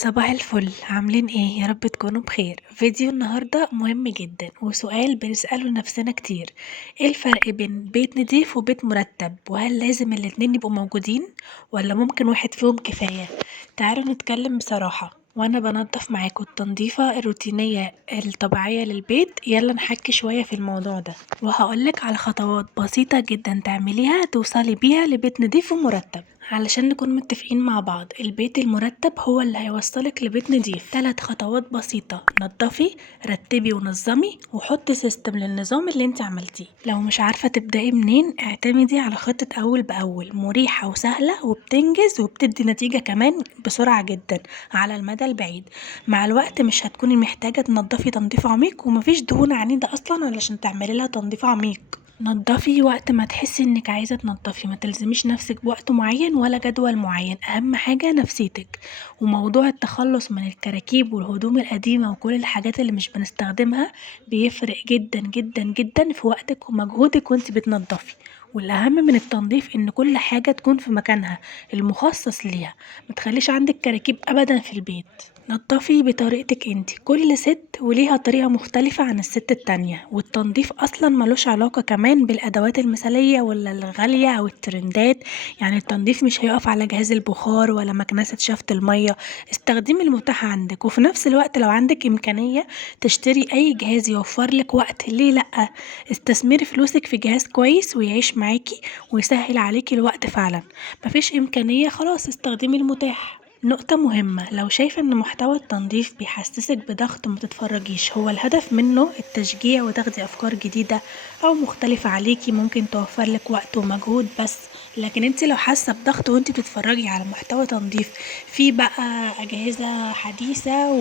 صباح الفل، عاملين ايه؟ يا رب تكونوا بخير. فيديو النهاردة مهم جدا وسؤال بنسأله لنفسنا كتير: ايه الفرق بين بيت نضيف وبيت مرتب؟ وهل لازم الاتنين يبقوا موجودين ولا ممكن واحد فيهم كفاية؟ تعالوا نتكلم بصراحة وانا بنضف معاكم التنظيفة الروتينية الطبيعية للبيت. يلا نحكي شوية في الموضوع ده وهقولك على خطوات بسيطة جدا تعمليها توصلي بيها لبيت نضيف ومرتب. علشان نكون متفقين مع بعض، البيت المرتب هو اللي هيوصلك لبيت نضيف. 3 خطوات بسيطة: نضفي، رتبي ونظمي، وحطي سيستم للنظام اللي انت عملتيه. لو مش عارفة تبدأي منين، اعتمدي على خطة أول بأول، مريحة وسهلة وبتنجز وبتدي نتيجة كمان بسرعة جدا على المدى البعيد. مع الوقت مش هتكوني محتاجة تنضفي تنظيف عميق، ومفيش دهون عنيدة أصلا علشان تعملي لها تنظيف عميق. نضفي وقت ما تحسي انك عايزة تنضفي، ما تلزميش نفسك بوقت معين ولا جدول معين، اهم حاجة نفسيتك. وموضوع التخلص من الكراكيب والهدوم القديمة وكل الحاجات اللي مش بنستخدمها بيفرق جدا جدا جدا في وقتك ومجهودك وانت بتنضفي. والاهم من التنظيف ان كل حاجة تكون في مكانها المخصص ليها، متخليش عندك كراكيب ابدا في البيت. نضفي بطريقتك انتي، كل ست وليها طريقة مختلفة عن الست التانية، والتنظيف اصلا ملوش علاقة كمان بالادوات المثالية ولا الغالية او الترندات. يعني التنظيف مش هيقف على جهاز البخار ولا مكنسة شفط المية. استخدمي المتاح عندك، وفي نفس الوقت لو عندك امكانية تشتري اي جهاز يوفر لك وقت، ليه لأ؟ استثمري فلوسك في جهاز كويس ويعيش معاكي ويسهل عليكي الوقت فعلا. مفيش امكانية، خلاص استخدمي المتاح. نقطة مهمة: لو شايفة ان محتوى التنظيف بيحسسك بضغط متتفرجيش، هو الهدف منه التشجيع وتاخدي افكار جديدة او مختلفة عليكي ممكن توفر لك وقت ومجهود بس. لكن انت لو حاسة بضغط وانت بتتفرجي على محتوى تنظيف في بقى اجهزة حديثة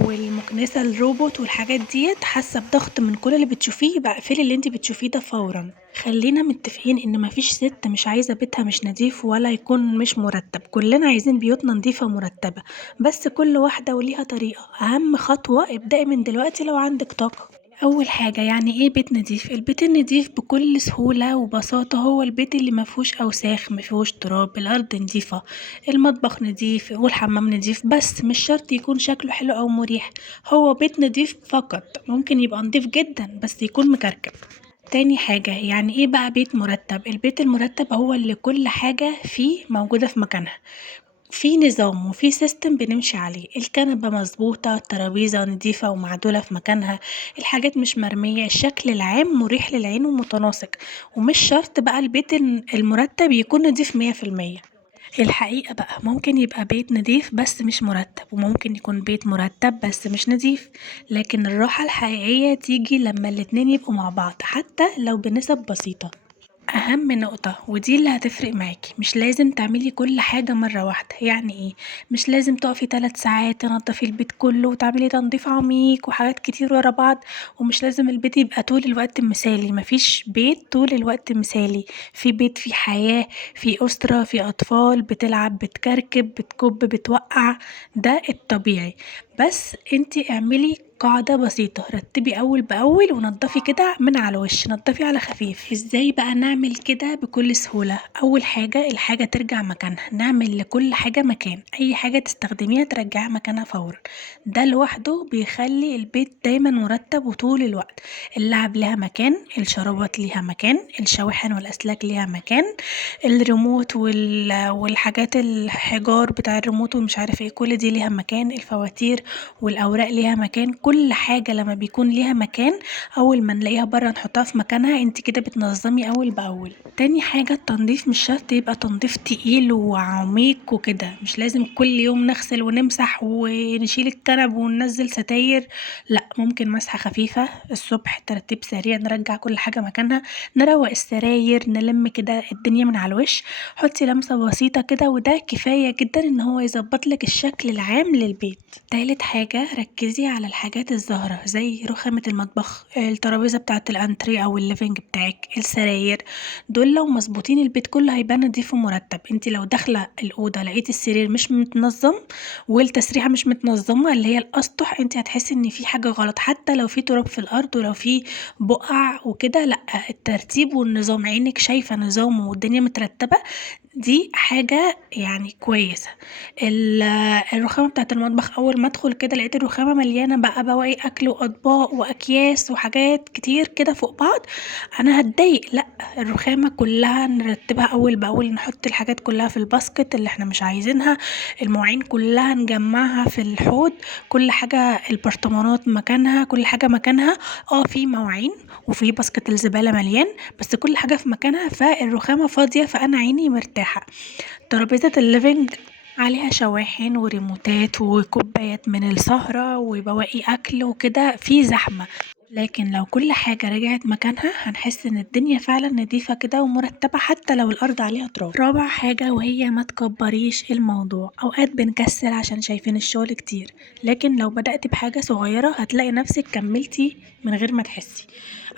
والمكنسة الروبوت والحاجات ديت، حاسة بضغط من كل اللي بتشوفيه، بقى اقفلي اللي انت بتشوفيه ده فورا. خلينا متفقين ان مفيش ست مش عايزة بيتها مش نضيف ولا يكون مش مرتب، كلنا عايزين بيوتنا نضيفة ومرتبة، بس كل واحدة وليها طريقة. اهم خطوة: ابدأي من دلوقتي لو عندك طاقة. اول حاجة، يعني ايه بيت نضيف؟ البيت النضيف بكل سهولة وبساطة هو البيت اللي مفهوش اوساخ، مفيهوش تراب، الارض نضيفة، المطبخ نضيف والحمام نضيف، بس مش شرط يكون شكله حلو او مريح. هو بيت نضيف فقط، ممكن يبقى نضيف جدا بس يكون مكركب. تاني حاجة، يعني ايه بقى بيت مرتب؟ البيت المرتب هو اللي كل حاجة فيه موجودة في مكانها، في نظام وفي سيستم بنمشي عليه. الكنبة مظبوطة، الترابيزة نضيفة ومعدولة في مكانها، الحاجات مش مرمية، الشكل العام مريح للعين ومتناسق. ومش شرط بقى البيت المرتب يكون نضيف 100%. الحقيقة بقى ممكن يبقى بيت نضيف بس مش مرتب، وممكن يكون بيت مرتب بس مش نضيف. لكن الراحة الحقيقية تيجي لما الاتنين يبقوا مع بعض حتى لو بنسب بسيطة. اهم نقطة ودي اللي هتفرق معاكي: مش لازم تعملي كل حاجة مرة واحدة. يعني ايه؟ مش لازم تقفي 3 ساعات تنضفي البيت كله وتعملي تنظيف عميق وحاجات كتير ورا بعض. ومش لازم البيت يبقى طول الوقت مثالي، مفيش بيت طول الوقت مثالي. في بيت فيه حياة، في أسرة، في أطفال بتلعب، بتكركب، بتكب، بتوقع، ده الطبيعي. بس انتي اعملي قاعدة بسيطة: رتبي أول بأول ونضفي كده من على الوش، نضفي على خفيف. ازاي بقى نعمل كده بكل سهولة؟ أول حاجة، الحاجة ترجع مكانها، نعمل لكل حاجة مكان، أي حاجة تستخدميها ترجعها مكانها فورا. ده لوحده بيخلي البيت دايما مرتب وطول الوقت. اللعب ليها مكان، الشرابات ليها مكان، الشواحن والأسلاك ليها مكان، الريموت والحاجات الحجار بتاع الريموت ومش عارف ايه، كل دي ليها مكان، الفواتير والاوراق ليها مكان. كل حاجة لما بيكون ليها مكان، اول ما نلاقيها بره نحطها في مكانها، انت كده بتنظمي اول باول. تاني حاجة، التنظيف مش شرط يبقى تنظيف تقيل وعميق وكده، مش لازم كل يوم نغسل ونمسح ونشيل الكنب وننزل ستاير. لا، ممكن مسحة خفيفة الصبح، ترتيب سريع، نرجع كل حاجة مكانها، نروق السراير، نلم كده الدنيا من على الوش. حطي لمسة بسيطة كده وده كفاية جدا ان هو يظبط لك الشكل العام للبيت. تالت حاجة، ركزي على الحاجات الظاهرة زي رخامة المطبخ، الترابيزة بتاعة الانتري او الليفينج بتاعك، السراير. دول لو مظبوطين البيت كله هيبان نضيف ومرتب. انت لو داخلة الأوضة لقيتي السرير مش متنظم والتسريحة مش متنظمة اللي هي الأسطح، انت هتحسي ان في حاجة غلط، حتى لو في تراب في الأرض ولو في بقع وكده. لأ، الترتيب والنظام، عينك شايفة نظام والدنيا مترتبة، دي حاجة يعني كويسة. ال الرخامة بتاعة المطبخ أول ما أدخل كده لقيت الرخامة مليانة بقى بواقي أكل وأطباق وأكياس وحاجات كتير كده فوق بعض، أنا هاتضايق. لأ، الرخامة كلها نرتبها أول بأول، نحط الحاجات كلها في الباسكت اللي احنا مش عايزينها، المواعين كلها نجمعها في الحوض، كل حاجة البرطمانات مكانها، كل حاجة مكانها. في مواعين وفي باسكت الزبالة مليان، بس كل حاجة في مكانها، فالرخامة فاضية، فأنا عيني مرتاحة. ترابيزة الليفينج عليها شواحن وريموتات وكوبايات من السهرة وبواقي أكل وكده، في زحمة. لكن لو كل حاجة رجعت مكانها هنحس ان الدنيا فعلا نضيفة كده ومرتبة حتى لو الأرض عليها تراب. رابع حاجة وهي ما تكبريش الموضوع. أوقات بنكسل عشان شايفين الشغل كتير، لكن لو بدأت بحاجة صغيرة هتلاقي نفسك كملتي من غير ما تحسي.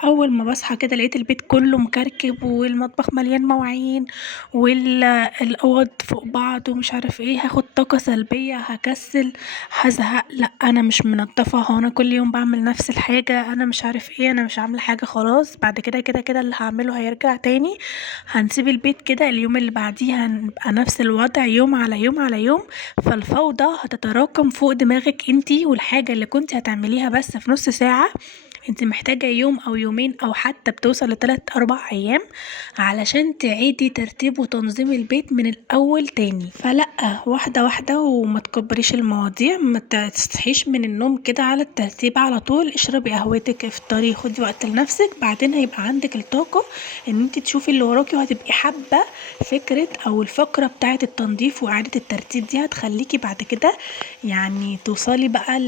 أول ما بصحى كده لقيت البيت كله مكركب والمطبخ مليان مواعين والأوض فوق بعض ومش عارف ايه، هاخد طاقة سلبية، هكسل، هزهق. لا، انا مش منضفة، هو انا كل يوم بعمل نفس الحاجة؟ انا مش عارف ايه، انا مش عاملة حاجة، خلاص بعد كده كده كده اللي هعمله هيرجع تاني. هنسيب البيت كده، اليوم اللي بعديه هنبقى نفس الوضع، يوم على يوم على يوم، فالفوضى هتتراكم فوق دماغك انتي، والحاجة اللي كنتي هتعمليها بس في نص ساعة انت محتاجة يوم او يومين او حتى بتوصل ل3 4 ايام علشان تعيدي ترتيب وتنظيم البيت من الاول تاني. فلا، واحدة واحدة وما تكبريش المواضيع، ما تصحيش من النوم كده على الترتيب على طول. اشربي قهوتك، افطري، خدي وقت لنفسك، بعدين هيبقى عندك الطاقة ان انت تشوفي اللي وراكي، وهتبقي حابة فكرة او الفقرة بتاعة التنظيف واعادة الترتيب دي. هتخليكي بعد كده يعني توصلي بقى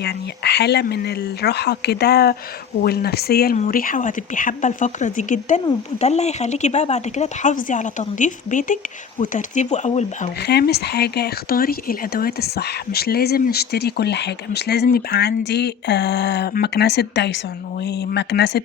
يعني حالة من الراحة كده والنفسية المريحة، وهتبقي حابة الفقرة دي جدا، وده اللي هيخليكي بقى بعد كده تحافظي على تنظيف بيتك وترتيبه أول بأول. خامس حاجة، اختاري الأدوات الصح. مش لازم نشتري كل حاجة، مش لازم يبقى عندي مكنسة دايسون ومكنسة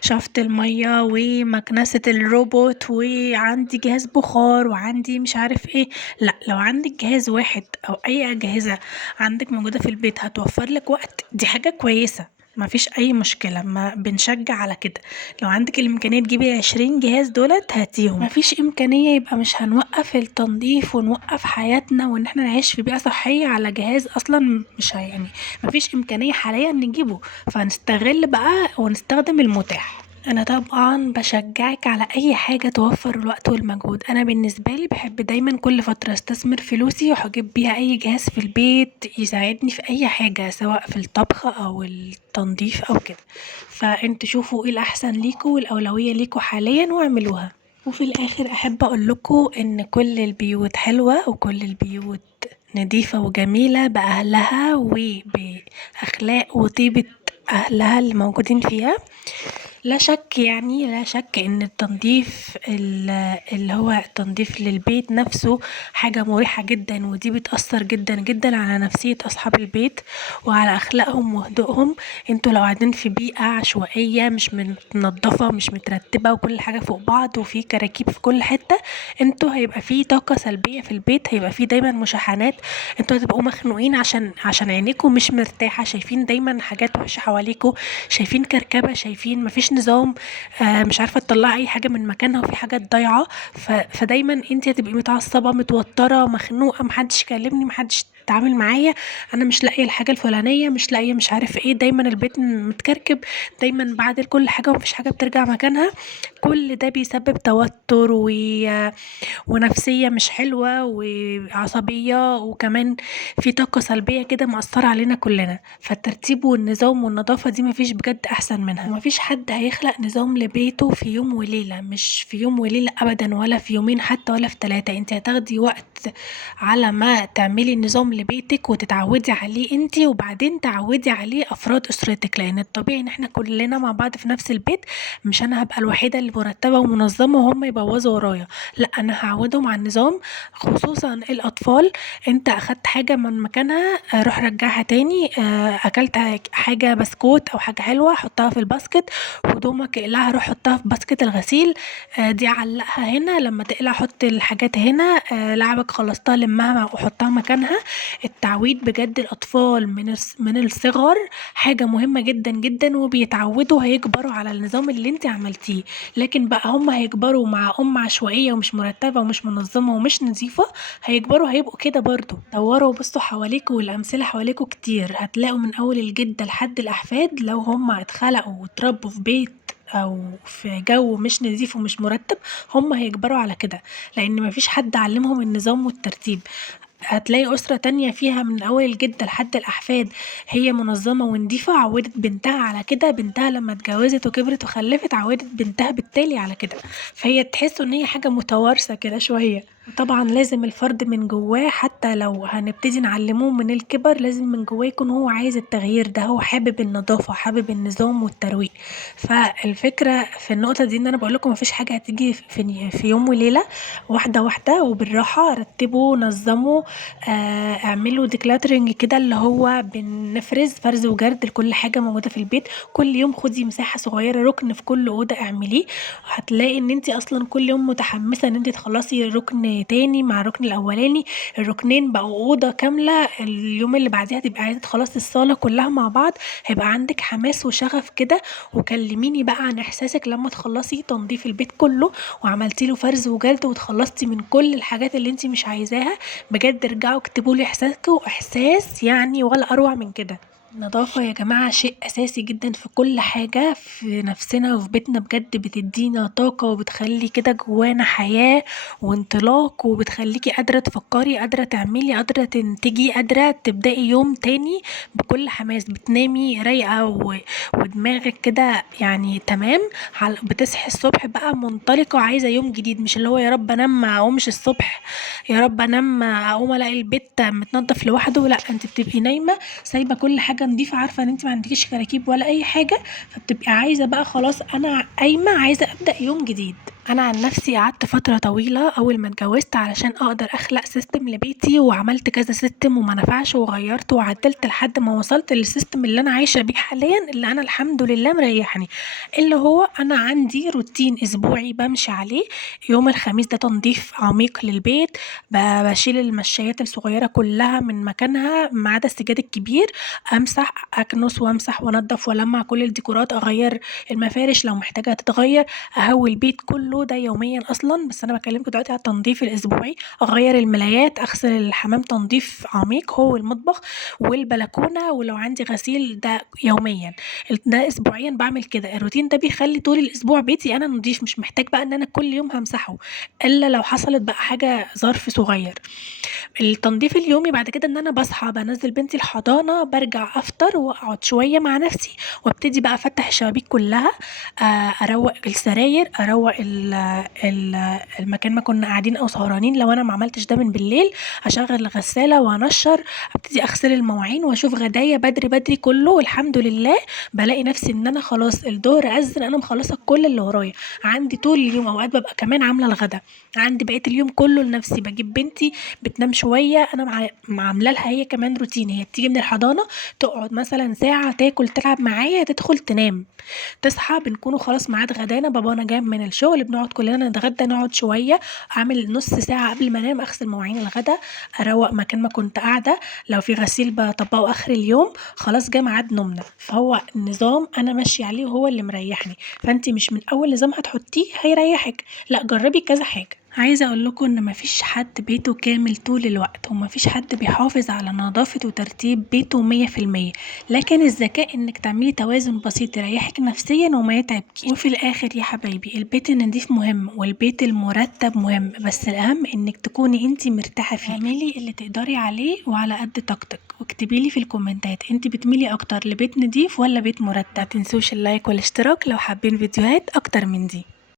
شفط المية ومكنسة الروبوت وعندي جهاز بخار وعندي مش عارف ايه. لا، لو عندك جهاز واحد او اي اجهزة عندك موجودة في البيت هتوفر لك وقت، دي حاجة كويسة، ما فيش اي مشكلة، ما بنشجع على كده. لو عندك الامكانية تجيبي 20 جهاز دولت هاتيهم. ما فيش امكانية يبقى مش هنوقف التنظيف ونوقف حياتنا وان احنا نعيش في بيئة صحية على جهاز اصلا مش يعني ما فيش امكانية حاليا نجيبه، فهنستغل بقى ونستخدم المتاح. انا طبعا بشجعك على اي حاجة توفر الوقت والمجهود. انا بالنسبة لي بحب دايما كل فترة استثمر فلوسي وهجيب بيها اي جهاز في البيت يساعدني في اي حاجة، سواء في الطبخ او التنظيف او كده. فانتوا شوفوا ايه الاحسن ليكوا والاولوية ليكوا حاليا واعملوها. وفي الاخر احب اقولكوا ان كل البيوت حلوة وكل البيوت نضيفة وجميلة بأهلها وبأخلاق وطيبة أهلها اللي موجودين فيها. لا شك، يعني لا شك ان التنظيف اللي هو التنظيف للبيت نفسه حاجة مريحة جدا، ودي بتأثر جدا جدا على نفسية اصحاب البيت وعلى اخلاقهم وهدوءهم. انتوا لو قاعدين في بيئة عشوائية مش منظفة مش مترتبة وكل حاجة فوق بعض وفي كراكيب في كل حتة، انتوا هيبقى في طاقة سلبية في البيت، هيبقى في دايما مشاحنات، انتوا هتبقوا مخنوقين عشان عينيكم مش مرتاحة، شايفين دايما حاجات وحشة حواليكوا، شايفين كركبة، شايفين مفيش نظام، مش عارفة تطلعي اي حاجة من مكانها وفي حاجات ضايعة. فدايما انت هتبقي متعصبة متوترة مخنوقة، محدش يكلمني، محدش تعامل معايا، انا مش لاقيه الحاجه الفلانيه، مش لاقيه مش عارف ايه، دايما البيت متكركب، دايما بعد كل حاجه ومفيش حاجه بترجع مكانها. كل ده بيسبب توتر ونفسيه مش حلوه وعصبيه، وكمان في طاقه سلبيه كده مأثره علينا كلنا. فالترتيب والنظام والنظافه دي مفيش بجد احسن منها. ومفيش حد هيخلق نظام لبيته في يوم وليله، مش في يوم وليله ابدا، ولا في يومين حتى، ولا في 3. انت هتاخدي وقت على ما تعملي نظام لبيتك وتتعودي عليه انتي، وبعدين تعودي عليه افراد اسرتك، لان الطبيعي ان احنا كلنا مع بعض في نفس البيت، مش انا هبقى الوحيده اللي مرتبه ومنظمه وهم يبوظوا ورايا. لا، انا هعودهم على النظام، خصوصا الاطفال. انت اخدت حاجه من مكانها، روح رجعها تاني. اكلت حاجه بسكوت او حاجه حلوه حطها في الباسكت هدومك اقلعها روح حطها في باسكت الغسيل، دي علقها هنا، لما تقلع حط الحاجات هنا، لعبك خلصتها لمها وحطها مكانها. التعويد بجد الأطفال من الصغر حاجة مهمة جدا جدا، وبيتعودوا هيكبروا على النظام اللي انت عملتيه. لكن بقى هم هيكبروا مع عشوائية ومش مرتبة ومش منظمة ومش نظيفة، هيكبروا هيبقوا كده برضو. دوروا وبصوا حواليكوا، والأمثلة حواليكوا كتير، هتلاقوا من أول الجدة لحد الأحفاد لو هم اتخلقوا واتربوا في بيت او في جو مش نظيف ومش مرتب، هم هيكبروا على كده، لان مفيش حد علمهم النظام والترتيب. هتلاقي أسرة تانية فيها من أول الجدة لحد الأحفاد هي منظمة ونضيفة، عودت بنتها على كده، بنتها لما اتجوزت وكبرت وخلفت عودت بنتها بالتالي على كده. فهي تحسوا ان هي حاجة متوارثة كده شوية. وطبعا لازم الفرد من جواه، حتى لو هنبتدي نعلموه من الكبر، لازم من جواه يكون هو عايز التغيير ده، هو حابب النظافة، حابب النظام والترويق. فالفكرة في النقطة دي ان انا بقولكم مفيش حاجة هتيجي في يوم وليلة، واحدة واحدة وبالراحة. رتبوا، نظموا، اعملوا ديكلاترنج كده، اللي هو فرز وجرد لكل حاجة موجودة في البيت. كل يوم خدي مساحة صغيرة، ركن في كل أوضة اعمليه. هتلاقي ان انت اصلا كل يوم متحمسة ان انت تخلصي ركن تاني مع الركن الاولاني، الركنين بقوا أوضة كاملة. اليوم اللي بعديها تبقى عايزة تخلصي الصالة كلها مع بعض، هيبقى عندك حماس وشغف كده. وكلميني بقى عن احساسك لما تخلصي تنظيف البيت كله وعملتي له فرز وجلد وتخلصتي من كل الحاجات اللي انت مش عايزاها. بجد ارجعوا اكتبوا لي احساسكم، احساس يعني ولا اروع من كده. النظافة يا جماعة شيء أساسي جدا في كل حاجة في نفسنا وفي بيتنا، بجد بتدينا طاقة وبتخلي كده جوانا حياة وانطلاق، وبتخليكي قادرة تفكري، قادرة تعملي، قادرة تنتجي، قادرة تبدأي يوم تاني بكل حماس، بتنامي رايقة ودماغك كده يعني تمام. بتصحي الصبح بقى منطلقة عايزة يوم جديد، مش اللي هو يا رب انام ما اقومش الصبح، يا رب انام اقوم الاقي البيت متنضف لوحده. لا، انت بتبقي نايمة سايبة كل حاجة نضيفة، عارفة ان انت ما عندكيش كراكيب ولا اي حاجة، فبتبقي عايزة بقى خلاص انا قايمة عايزة ابدأ يوم جديد. انا عن نفسي قعدت فتره طويله اول ما اتجوزت علشان اقدر اخلق سيستم لبيتي، وعملت كذا سيستم وما نفعش، وغيرت وعدلت لحد ما وصلت للسيستم اللي انا عايشه بيه حاليا، اللي انا الحمد لله مريحني. اللي هو انا عندي روتين اسبوعي بمشي عليه. يوم الخميس ده تنظيف عميق للبيت، بشيل المشايات الصغيره كلها من مكانها ما عدا السجاد الكبير، امسح اكنس وامسح وانضف والمع كل الديكورات، اغير المفارش لو محتاجه تتغير، اهوي البيت كله، ده يوميا اصلا. بس انا بكلمكم دلوقتي على التنظيف الاسبوعي، اغير الملايات، اغسل الحمام تنظيف عميق هو المطبخ والبلكونه، ولو عندي غسيل ده يوميا. ده اسبوعيا بعمل كده. الروتين ده بيخلي طول الاسبوع بيتي انا نضيف، مش محتاج بقى ان انا كل يوم همسحه الا لو حصلت بقى حاجه ظرف صغير. التنظيف اليومي بعد كده ان انا بصحى بنزل بنتي الحضانه، برجع افطر واقعد شويه مع نفسي، وابتدي بقى افتح الشبابيك كلها، اروق السراير، اروق المكان ما كنا قاعدين او سهرانين لو انا ما عملتش ده من بالليل، اشغل الغساله وانشر، ابتدي اغسل المواعين واشوف غدايا بدري بدري كله. والحمد لله بلاقي نفسي ان انا خلاص الظهر اذن انا مخلصه كل اللي ورايا. عندي طول اليوم اوقات ببقى كمان عامله الغدا، عندي بقيه اليوم كله لنفسي. بجيب بنتي بتنام شويه، انا عامله لها هي كمان روتين، هي بتيجي من الحضانه تقعد مثلا ساعه تاكل تلعب معايا تدخل تنام، تصحى بنكونوا خلاص ميعاد غدانا، بابانا جاي من الشغل، بنقعد كلنا نتغدى، نقعد شويه، اعمل نص ساعه قبل ما انام اغسل مواعين الغدا، اروق مكان ما كنت قاعده، لو في غسيل بطبقه اخر اليوم، خلاص جه ميعاد نومنا. فهو نظام انا ماشيه عليه وهو اللي مريحني. فانت مش من اول نظام هتحطيه هيريحك، لا جربي كذا حاجه. عايزة اقول لكم ان مفيش حد بيته كامل طول الوقت، ومفيش حد بيحافظ على نظافة وترتيب بيته 100%، لكن الذكاء انك تعملي توازن بسيط يريحك نفسيا وما يتعبكيش. وفي الاخر يا حبايبي البيت النظيف مهم والبيت المرتب مهم، بس الاهم انك تكوني انتي مرتاحة فيه. اعملي اللي تقدري عليه وعلى قد طاقتك، واكتبيلي في الكومنتات انتي بتميلي اكتر لبيت نظيف ولا بيت مرتب. متنسوش اللايك والاشتراك لو حابين فيديوهات اكتر من دي.